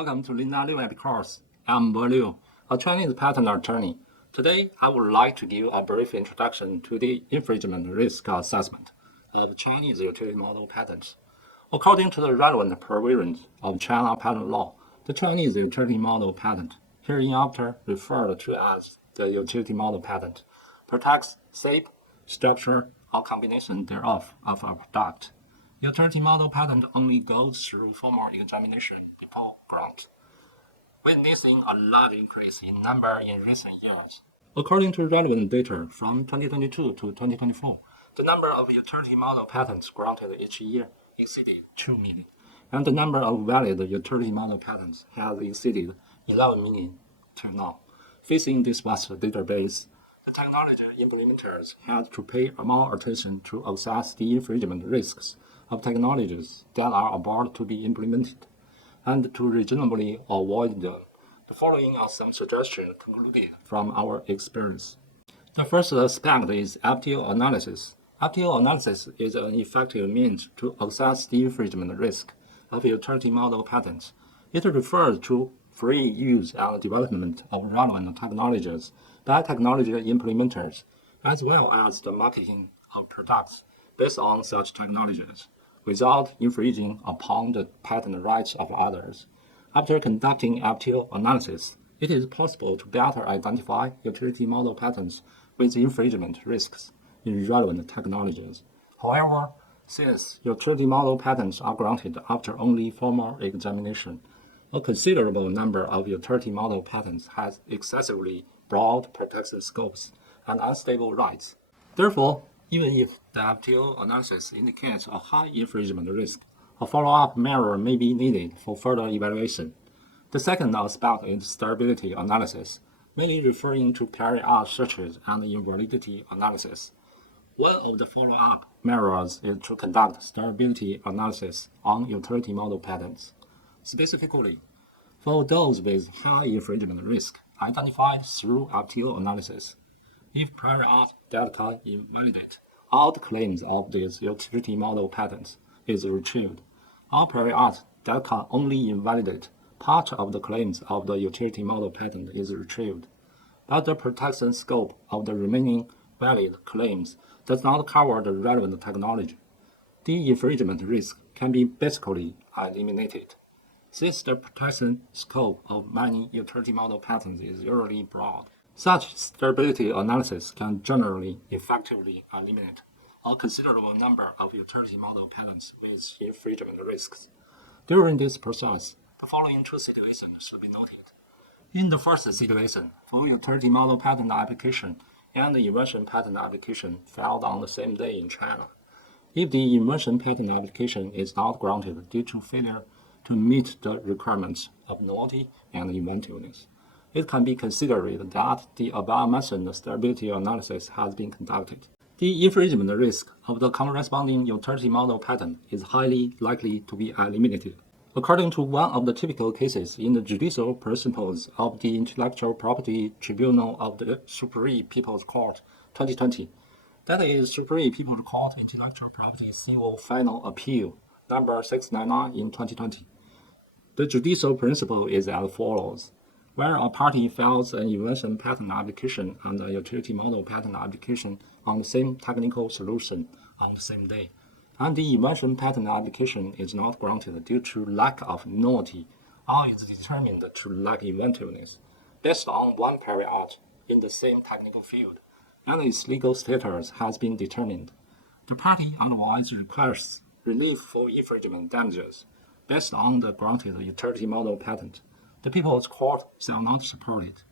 Welcome to Linda Liu App course. I'm Bo Liu, a Chinese patent attorney. Today, I would like to give a brief introduction to the infringement risk assessment of Chinese utility model patents. According to the relevant provisions of China patent law, the Chinese utility model patent, hereinafter referred to as the utility model patent, protects shape, structure, or combination thereof of a product. Utility model patent only goes through formal examination before grant, witnessing a large increase in number in recent years. According to relevant data from 2022 to 2024, the number of utility model patents granted each year exceeded 2 million, and the number of valid utility model patents has exceeded 11 million till now. Facing this vast database, the technology implementers had to pay more attention to assess the infringement risks of technologies that are about to be implemented, and to reasonably avoid them. The following are some suggestions concluded from our experience. The first aspect is FTO analysis. FTO analysis is an effective means to assess the infringement risk of utility model patents. It refers to free use and development of relevant technologies by technology implementers, as well as the marketing of products based on such technologies, without infringing upon the patent rights of others. After conducting FTO analysis, it is possible to better identify utility model patents with infringement risks in relevant technologies. However, since utility model patents are granted after only formal examination, a considerable number of utility model patents has excessively broad protection scopes and unstable rights. Therefore, even if the FTO analysis indicates a high infringement risk, a follow-up measure may be needed for further evaluation. The second aspect is stability analysis, mainly referring to prior art searches and invalidity analysis. One of the follow-up measures is to conduct stability analysis on utility model patents. Specifically, for those with high infringement risk identified through FTO analysis, if prior art that can invalidate all the claims of these utility model patents is retrieved, or prior art that can only invalidate part of the claims of the utility model patent is retrieved, but the protection scope of the remaining valid claims does not cover the relevant technology, the infringement risk can be basically eliminated. Since the protection scope of many utility model patents is usually broad, such stability analysis can generally effectively eliminate a considerable number of utility model patents with infringement risks. During this process, the following two situations should be noted. In the first situation, for utility model patent application and the invention patent application filed on the same day in China, if the invention patent application is not granted due to failure to meet the requirements of novelty and inventiveness, it can be considered that the above-mentioned stability analysis has been conducted. The infringement risk of the corresponding utility model patent is highly likely to be eliminated. According to one of the typical cases in the judicial principles of the Intellectual Property Tribunal of the Supreme People's Court 2020, that is Supreme People's Court Intellectual Property Civil Final Appeal number 699 in 2020. The judicial principle is as follows. Where a party files an invention patent application and a utility model patent application on the same technical solution on the same day, and the invention patent application is not granted due to lack of novelty or is determined to lack inventiveness, based on one prior art in the same technical field, and its legal status has been determined, the party otherwise requests relief for infringement damages based on the granted utility model patent. The People's Court shall not support it.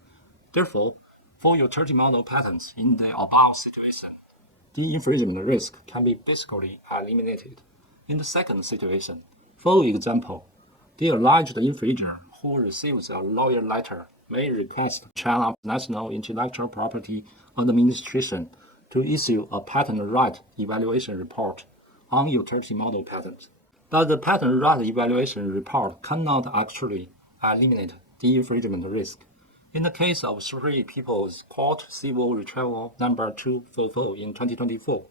Therefore, for utility model patents in the above situation, the infringement risk can be basically eliminated. In the second situation, for example, the alleged infringer who receives a lawyer letter may request China National Intellectual Property Administration to issue a patent right evaluation report on utility model patents. But the patent right evaluation report cannot actually eliminate the infringement risk. In the case of Supreme People's Court Civil Retrieval number 244 in 2024,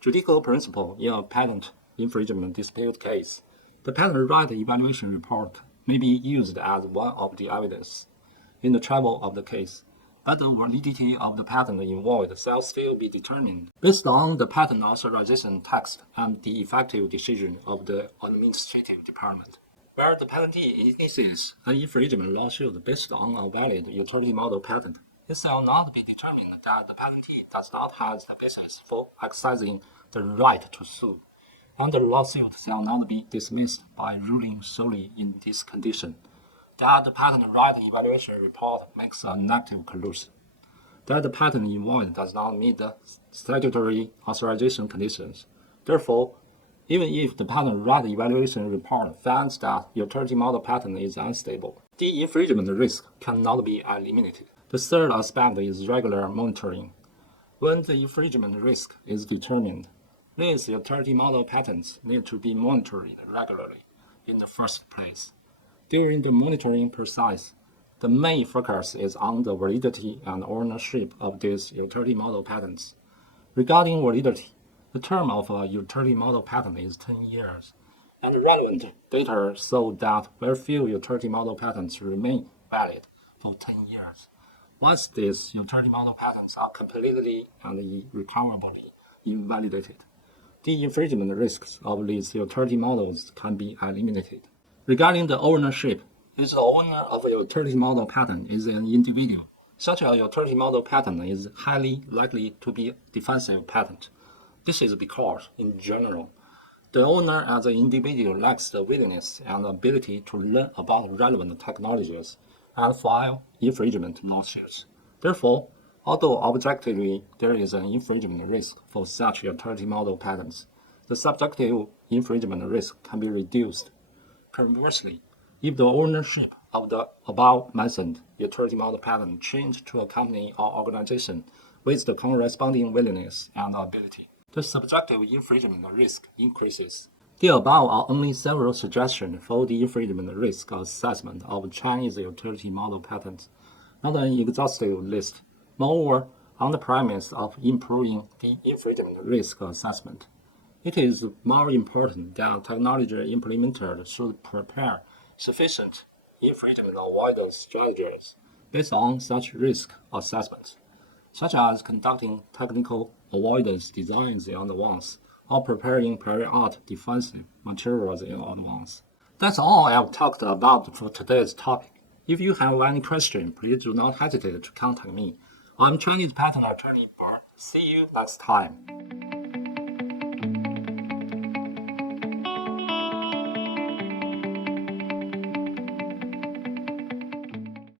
judicial principle in a patent infringement dispute case, the patent right evaluation report may be used as one of the evidence in the trial of the case, but the validity of the patent involved shall still be determined based on the patent authorization text and the effective decision of the administrative department. Where the patentee initiates an infringement lawsuit based on a valid utility model patent, it shall not be determined that the patentee does not have the basis for exercising the right to sue, and the lawsuit shall not be dismissed by ruling solely in this condition: that the patent right evaluation report makes a negative conclusion, that the patent involved does not meet the statutory authorization conditions. Therefore, even if the patent right evaluation report finds that utility model patent is unstable, the infringement risk cannot be eliminated. The third aspect is regular monitoring. When the infringement risk is determined, these utility model patents need to be monitored regularly in the first place. During the monitoring process, the main focus is on the validity and ownership of these utility model patents. Regarding validity, the term of a utility model patent is 10 years, and relevant data show that very few utility model patents remain valid for 10 years. Once these utility model patents are completely and irrecoverably invalidated, the infringement risks of these utility models can be eliminated. Regarding the ownership, if the owner of a utility model patent is an individual, such a utility model patent is highly likely to be a defensive patent. This is because, in general, the owner as an individual lacks the willingness and ability to learn about relevant technologies and file infringement lawsuits. Therefore, although objectively there is an infringement risk for such utility model patents, the subjective infringement risk can be reduced. Conversely, if the ownership of the above-mentioned utility model patent changed to a company or organization with the corresponding willingness and ability, the subjective infringement risk increases. The above are only several suggestions for the infringement risk assessment of Chinese utility model patents, not an exhaustive list. Moreover, on the premise of improving the infringement risk assessment, it is more important that technology implementers should prepare sufficient infringement avoidance strategies based on such risk assessments, such as conducting technical avoidance designs in advance or preparing prior art defensive materials in advance. That's all I've talked about for today's topic. If you have any question, please do not hesitate to contact me. I'm Chinese patent attorney Bart. See you next time.